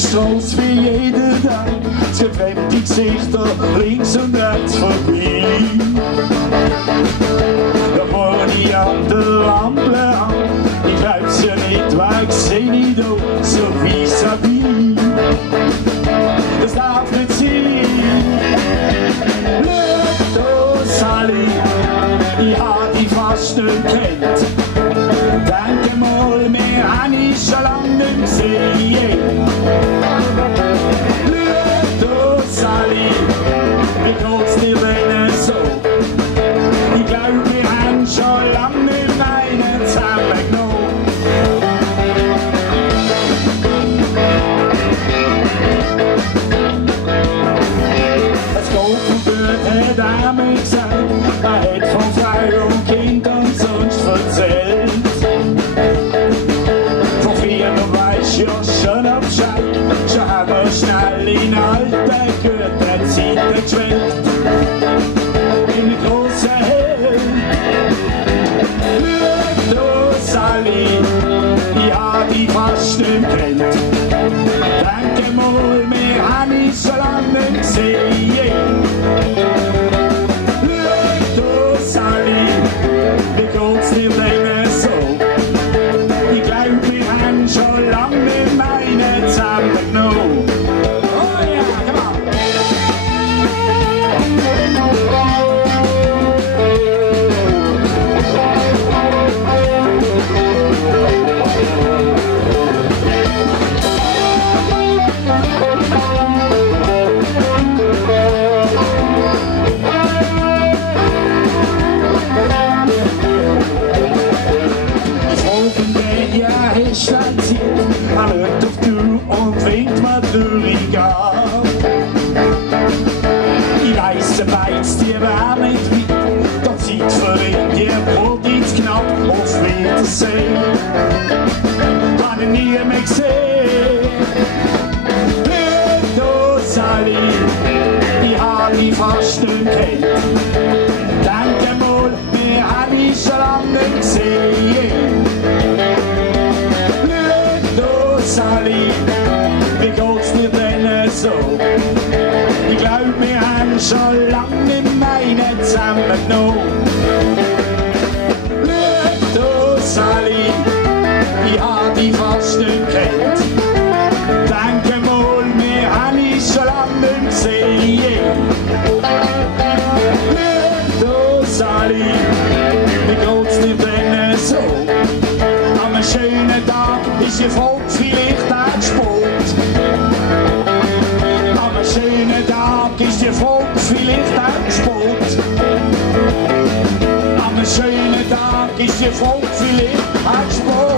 Straße wie jeden Tag, sie fremde Gesichter links und rechts vorbei. Da fahr ich an der Ampel an, ich glaub's ja nicht, weil ich seh ich da so vis-à-vis. Das darf nicht sein. Lueg, da salli, ich hab dich fast nicht kennt. Denke mal, mehr hab ich schon lang nicht gesehen. Lueg, da salli, wie geht's dir denn so? Ich glaub, wir haben schon lang nicht einen zusammengenommen. Es geht um Böden, hat er mir gesagt, er hat von Frau und Kind und sonst erzählt. Von früher weisst ja schon Bescheid, schon haben wir schnell in alte gute Zeiten geschwelgt. In der grossen Held, Lueg, da salli, ich hab dich fast nicht kennt. Denke mal, wir haben dich schon lang nicht gesehen. Lueg, da salli, wie geht's dir denn so? Ich glaub, wir haben schon lang nicht meine zusammengenommen. Oh ja, komm on! Er schaut auf du und winkt mir traurig an. Ich weiss, er beizt dir wär nicht weit, doch Zeit verringt dir Brot ins knapp auf Wiedersehen. Hab ich nie mehr gesehen. Lueg, da salli, ich hab dich fast nicht kennt. Denke mal, wir haben dich schon lang nicht gesehen. Salli, wie geht's dir denn so? Ich glaub, wir haben schon lang nicht meine zusammengenommen. Lueg, da Salli, ich hab dich fast nicht kennt. Denke mal, wir haben dich schon lang nicht gesehen. Lueg, da Salli, wie geht's dir denn so? An einem schönen Tag ist ihr Volk vielleicht auch Sport. An einem schönen Tag ist ihr Volk vielleicht auch Sport. An einem schönen Tag ist ihr Volk vielleicht auch Sport.